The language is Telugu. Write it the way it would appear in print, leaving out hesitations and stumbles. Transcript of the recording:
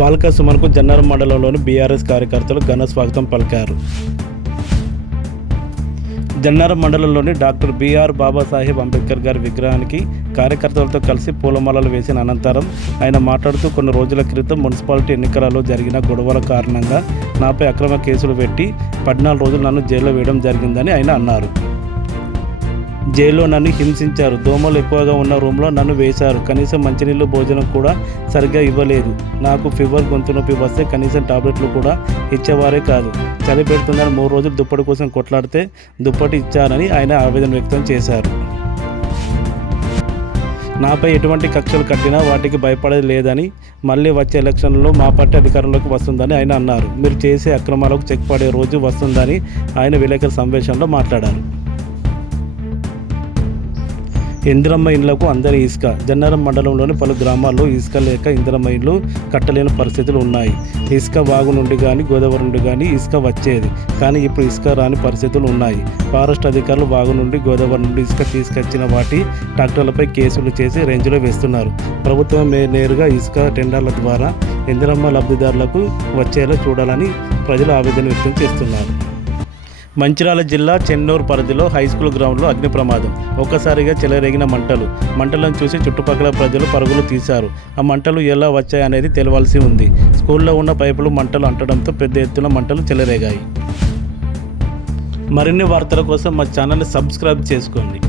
బాల్క సుమన్కు జన్నారం మండలంలోని బీఆర్ఎస్ కార్యకర్తలు ఘన స్వాగతం పలికారు. జన్నారం మండలంలోని డాక్టర్ బిఆర్ బాబాసాహెబ్ అంబేద్కర్ గారి విగ్రహానికి కార్యకర్తలతో కలిసి పూలమాలలు వేసిన అనంతరం ఆయన మాట్లాడుతూ, కొన్ని రోజుల క్రితం మున్సిపాలిటీ ఎన్నికలలో జరిగిన గొడవల కారణంగా నాపై అక్రమ కేసులు పెట్టి 14 రోజులు నన్ను జైల్లో వేయడం జరిగిందని ఆయన అన్నారు. జైల్లో నన్ను హింసించారు. దోమలు ఎక్కువగా ఉన్న రూమ్లో నన్ను వేశారు. కనీసం మంచినీళ్ళు, భోజనం కూడా సరిగ్గా ఇవ్వలేదు. నాకు ఫీవర్, గొంతు నొప్పి వస్తే కనీసం టాబ్లెట్లు కూడా ఇచ్చేవారే కాదు. చలి పెడుతుందని 3 రోజులు దుప్పటి కోసం కొట్లాడితే దుప్పటి ఇచ్చారని ఆయన ఆవేదన వ్యక్తం చేశారు. నాపై ఎటువంటి కక్షలు కట్టినా వాటికి భయపడేది లేదని, మళ్ళీ వచ్చే ఎలక్షన్లలో మా పార్టీ అధికారంలోకి వస్తుందని ఆయన అన్నారు. మీరు చేసే అక్రమాలకు చెక్ పడే రోజు వస్తుందని ఆయన విలేకరుల సమావేశంలో మాట్లాడారు. ఇందిరమ్మ ఇండ్లకు అందని ఇసుక. జన్నారం మండలంలోని పలు గ్రామాల్లో ఇసుక లేక ఇందిరమ్మ ఇండ్లు కట్టలేని పరిస్థితులు ఉన్నాయి. ఇసుక వాగు నుండి కానీ, గోదావరి నుండి కానీ ఇసుక వచ్చేది. కానీ ఇప్పుడు ఇసుక రాని పరిస్థితులు ఉన్నాయి. ఫారెస్ట్ అధికారులు వాగు నుండి, గోదావరి నుండి ఇసుక తీసుకొచ్చిన వాటి ట్రాక్టర్లపై కేసులు చేసి రేంజ్లో వేస్తున్నారు. ప్రభుత్వం నేరుగా ఇసుక టెండర్ల ద్వారా ఇందిరమ్మ లబ్ధిదారులకు వచ్చేలా చూడాలని ప్రజలు ఆవేదన వ్యక్తం చేస్తున్నారు. మంచిర్యాల జిల్లా చెన్నూరు పరిధిలో హైస్కూల్ గ్రౌండ్లో అగ్ని ప్రమాదం. ఒక్కసారిగా చెలరేగిన మంటలను చూసి చుట్టుపక్కల ప్రజలు పరుగులు తీశారు. ఆ మంటలు ఎలా వచ్చాయనేది తెలియాల్సి ఉంది. స్కూల్లో ఉన్న పైపులు మంటలు అంటడంతో పెద్ద ఎత్తున మంటలు చెలరేగాయి. మరిన్ని వార్తల కోసం మా ఛానల్ని సబ్స్క్రైబ్ చేసుకోండి.